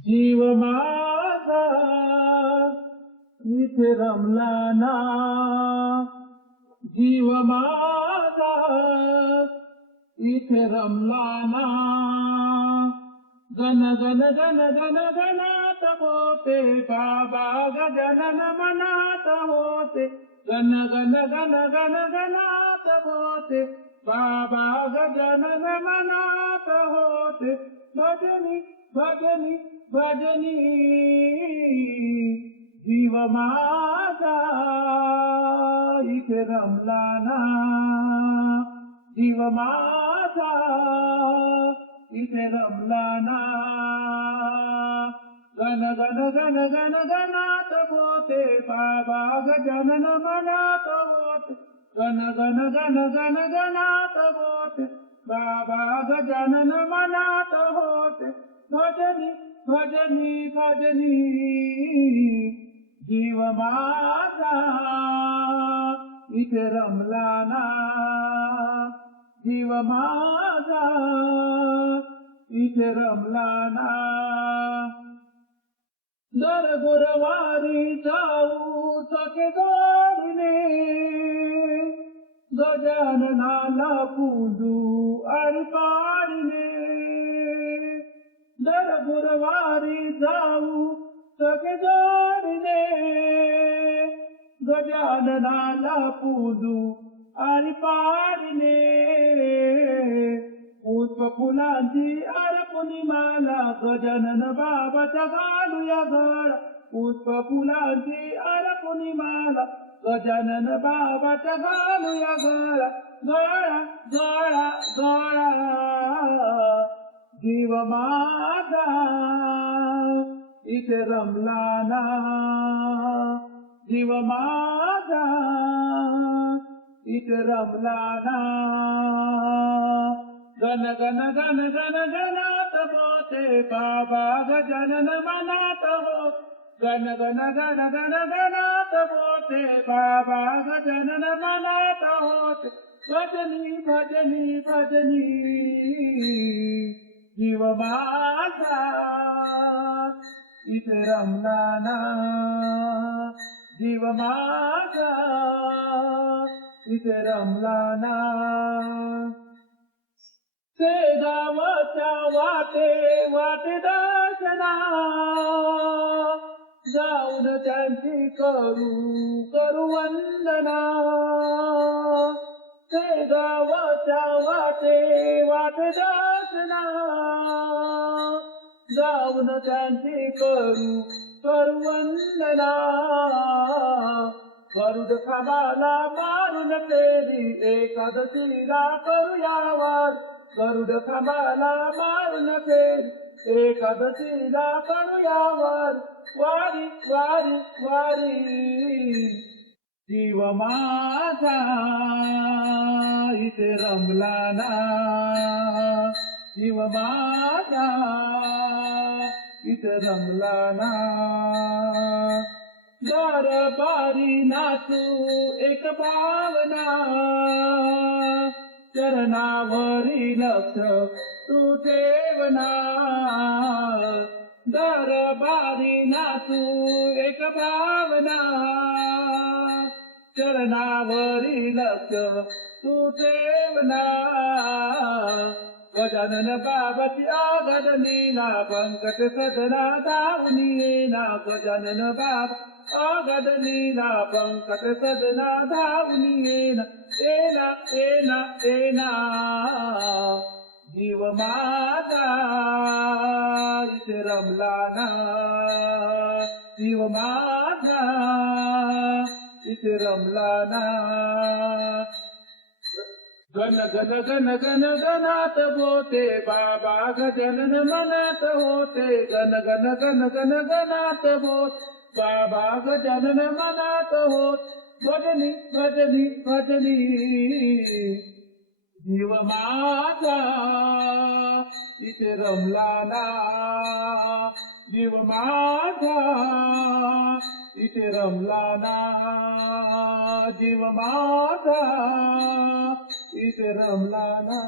जीव माझा इथे रमला जीव माझा इथे रमला ना गण गण गण गण होते, बाबा गजानन मनात होते। गण गण गण गण गणात होते, बाबा गजानन मनात होते। भजनी भजनी भजनी जीव माझा इथे रमला ना जीव माझा इथे रमला ना गण गण गण गण गणात होते बाबा गजानन मनात होते. गण गण गण गण गणात होते बाबा गजानन मनात होते. भजनी भजनी भजनी जीव माझा इथे रमला ना जीव माझा इथे रमला ना दर गुरुवारी जाऊ सखे गाडीने गजाननाला पूजू आणि पा गुरवारी जाऊ सखे दे गजाननाला पूजू आणि पाडले पुष्प फुलांची अरपुनी माला गजानन बाबाचा घालूया गळा पुष्प फुलांची अरपुनी माला गजानन बाबाचा घालूया गळा गळा गळा गळा. जीव माझा इथे रमला ना जीव माझा इथे रमला ना गण गण गण गण गणात होते बाबा गजनन मनात हो. गण गण गण गण गणात होते बाबा गजनन मनात होते. भजनी भजनी भजनी. जीव माझा इथे रमला ना जीव माझा इथे रमला ना ते गावाच्या वाटे वाटे दर्शना. जाऊन त्यांची करू करू वंदना. ते गावाच्या वाटे वाटे दर्शना. जाऊन त्यांचे करू करू वंदना गरुड खाबाला मारून फेरी एकादशीला करूया वार गरुड खाबाला मारून फेरी एकादशीला करूया वार वारी वारी वारी. जीव माझा इथे रमला ना जीव माझा इथं रमला ना बारी नाचू एक भावना चरणावरी लक्ष तू ठेवना. दरबारी नाचू एक भावना चरणावरी लक्ष तू ठेवना. गजानन बाबाची आगद लीला पंकट सदना धावून येना गजानन बाबा आगद लीला पंकट सदना धावून येना येना येना येना जीव माझा इथे गण गण गण गण गणात बोते बाबा गजानन मनात होते. गण गण गण गण गणात बोत बाबा गजानन मनात होत. भजनी भजनी भजनी जीव माझा इथे रमला ना. जीव माझा इथे रमला ना. जीव माझा इथे रमला ना